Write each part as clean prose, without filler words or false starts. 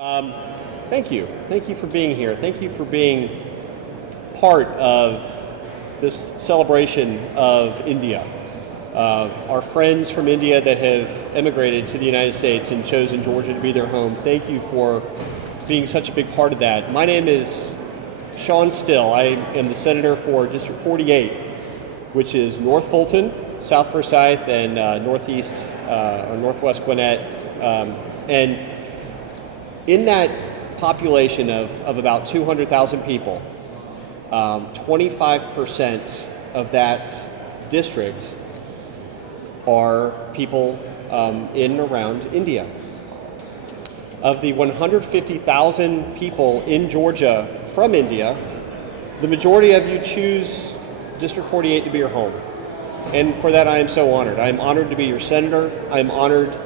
Um, Thank you. Thank you for being here. Thank you for being part of this celebration of India. Our friends from India that have emigrated to the United States and chosen Georgia to be their home, thank you for being such a big part of that. My name is Sean Still. I am the senator for District 48, which is North Fulton, South Forsyth, and northeast or northwest Gwinnett. And in that population of about 200,000 people, 25% of that district are people in and around India. Of the 150,000 people in Georgia from India, the majority of you choose District 48 to be your home. And for that I am so honored. I am honored to be your senator. I am honored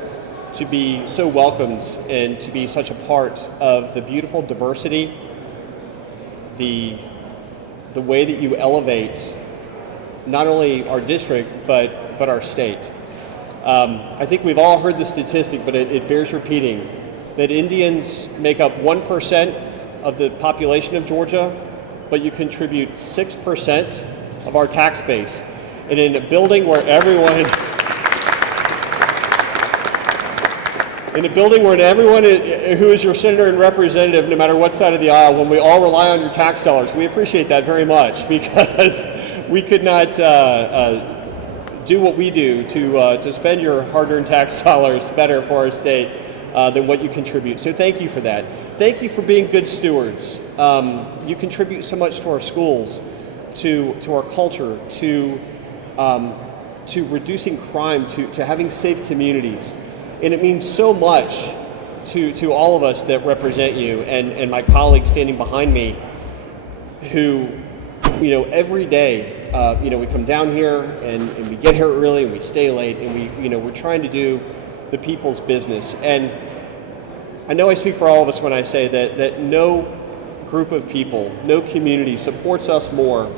to be so welcomed and to be such a part of the beautiful diversity, the way that you elevate not only our district but our state. I think we've all heard the statistic, but it bears repeating, that Indians make up 1% of the population of Georgia, but you contribute 6% of our tax base. And in a building where everyone who is your senator and representative, no matter what side of the aisle, when we all rely on your tax dollars, we appreciate that very much, because we could not do what we do to spend your hard-earned tax dollars better for our state than what you contribute. So thank you for that. Thank you for being good stewards. You contribute so much to our schools, to our culture, to reducing crime, to having safe communities. And it means so much to all of us that represent you and my colleagues standing behind me who, every day, we come down here and we get here early and we stay late and we're trying to do the people's business. And I know I speak for all of us when I say that no group of people, no community supports us more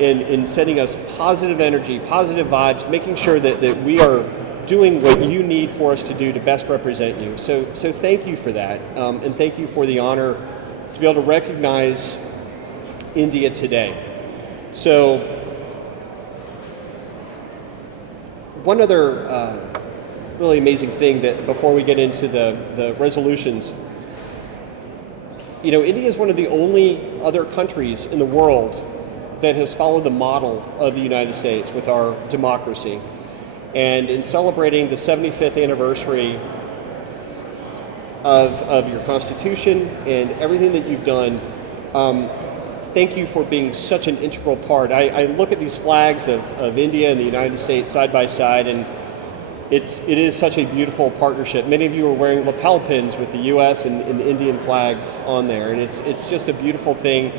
in sending us positive energy, positive vibes, making sure that we are doing what you need for us to do to best represent you. So thank you for that, and thank you for the honor to be able to recognize India today. So one other really amazing thing that before we get into the resolutions, India is one of the only other countries in the world that has followed the model of the United States with our democracy. And in celebrating the 75th anniversary of your Constitution and everything that you've done, thank you for being such an integral part. I look at these flags of India and the United States side by side, and it is such a beautiful partnership. Many of you are wearing lapel pins with the U.S. and the Indian flags on there, and it's just a beautiful thing.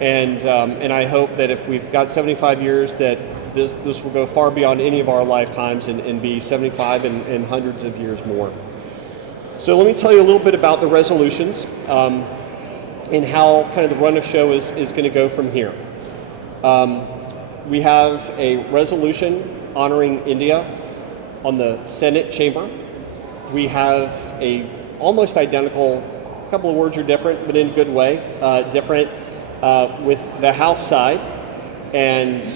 And I hope that if we've got 75 years, that this will go far beyond any of our lifetimes and be 75 and hundreds of years more. So let me tell you a little bit about the resolutions and how kind of the run of show is going to go from here. We have a resolution honoring India on the Senate chamber. We have a almost identical, a couple of words are different, but in a good way, different with the House side. And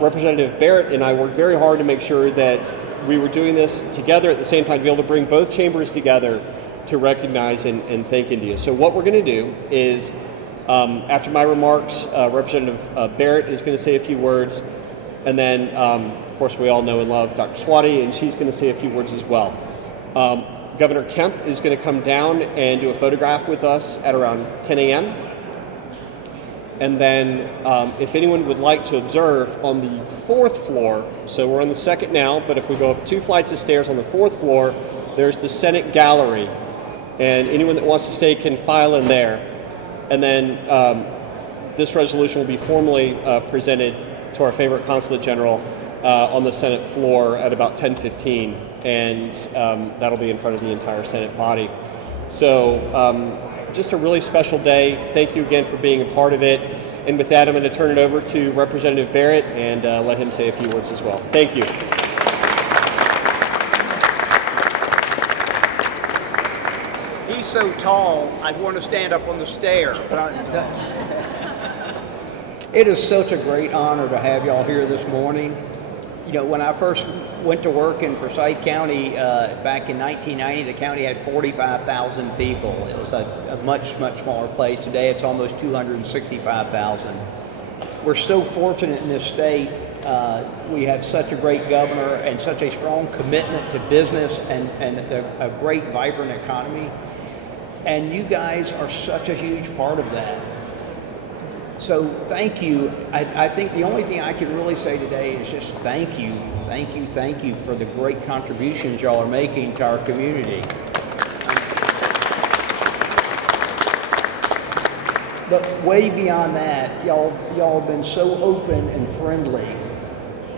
Representative Barrett and I worked very hard to make sure that we were doing this together at the same time, to be able to bring both chambers together to recognize and thank India. So what we're going to do is, after my remarks, Representative Barrett is going to say a few words, and then, of course, we all know and love Dr. Swati, and she's going to say a few words as well. Governor Kemp is going to come down and do a photograph with us at around 10 a.m. And then if anyone would like to observe on the 4th floor, so we're on the 2nd now, but if we go up 2 flights of stairs on the 4th floor, there's the Senate gallery. And anyone that wants to stay can file in there. And then this resolution will be formally presented to our favorite Consulate General on the Senate floor at about 10:15. And that'll be in front of the entire Senate body. So just a really special day. Thank you again for being a part of it. And with that, I'm going to turn it over to Representative Barrett and let him say a few words as well. Thank you. He's so tall, I'd want to stand up on the stair. It is such a great honor to have y'all here this morning. You know, when I first went to work in Forsyth County back in 1990, the county had 45,000 people. It was a much, much smaller place. Today it's almost 265,000. We're so fortunate in this state. We have such a great governor and such a strong commitment to business and a great, vibrant economy. And you guys are such a huge part of that. So thank you. I think the only thing I can really say today is just thank you for the great contributions y'all are making to our community. But way beyond that, y'all have been so open and friendly.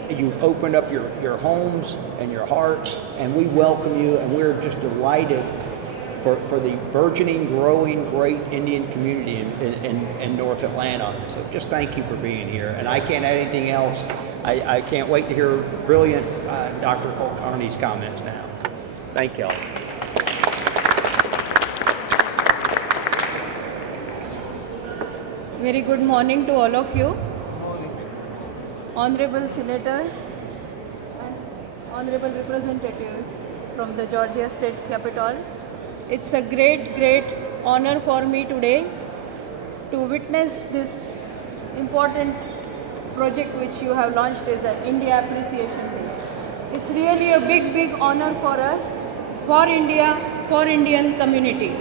You've opened up your homes and your hearts, and we welcome you, and we're just delighted for the burgeoning, growing, great Indian community in North Atlanta. So just thank you for being here. And I can't add anything else. I can't wait to hear brilliant Dr. Kulkarni's comments now. Thank y'all. Very good morning to all of you. Honorable senators and honorable representatives from the Georgia State Capitol. It's a great honor for me today to witness this important project which you have launched as an India Appreciation Day. It's really a big honor for us, for India, for Indian community.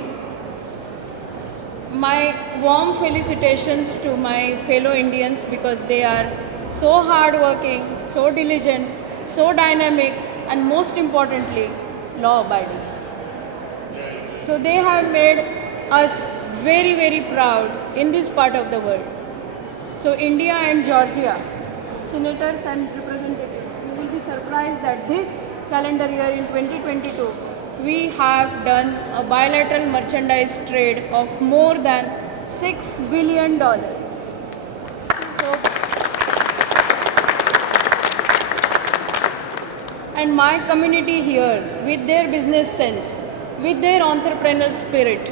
My warm felicitations to my fellow Indians because they are so hardworking, so diligent, so dynamic, and most importantly, law-abiding. So they have made us very proud in this part of the world. So India and Georgia, senators and representatives, you will be surprised that this calendar year in 2022, we have done a bilateral merchandise trade of more than $6 billion. And my community here, with their business sense, with their entrepreneurial spirit,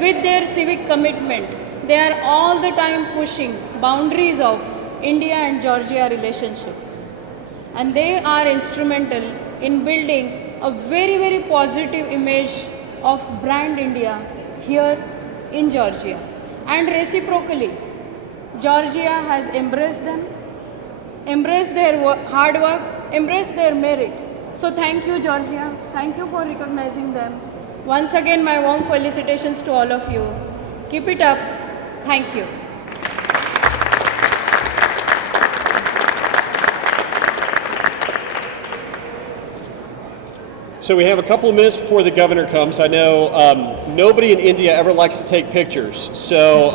with their civic commitment, they are all the time pushing boundaries of India and Georgia relationship. And they are instrumental in building a very positive image of brand India here in Georgia. And reciprocally, Georgia has embraced them, embraced their hard work, embraced their merit. So thank you, Georgia. Thank you for recognizing them. Once again, my warm felicitations to all of you. Keep it up. Thank you. So we have a couple of minutes before the governor comes. I know nobody in India ever likes to take pictures. So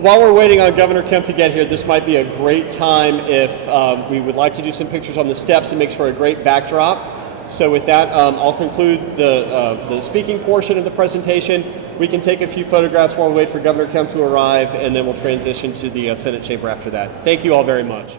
while we're waiting on Governor Kemp to get here, this might be a great time if we would like to do some pictures on the steps. It makes for a great backdrop. So with that, I'll conclude the speaking portion of the presentation. We can take a few photographs while we wait for Governor Kemp to arrive, and then we'll transition to the Senate chamber after that. Thank you all very much.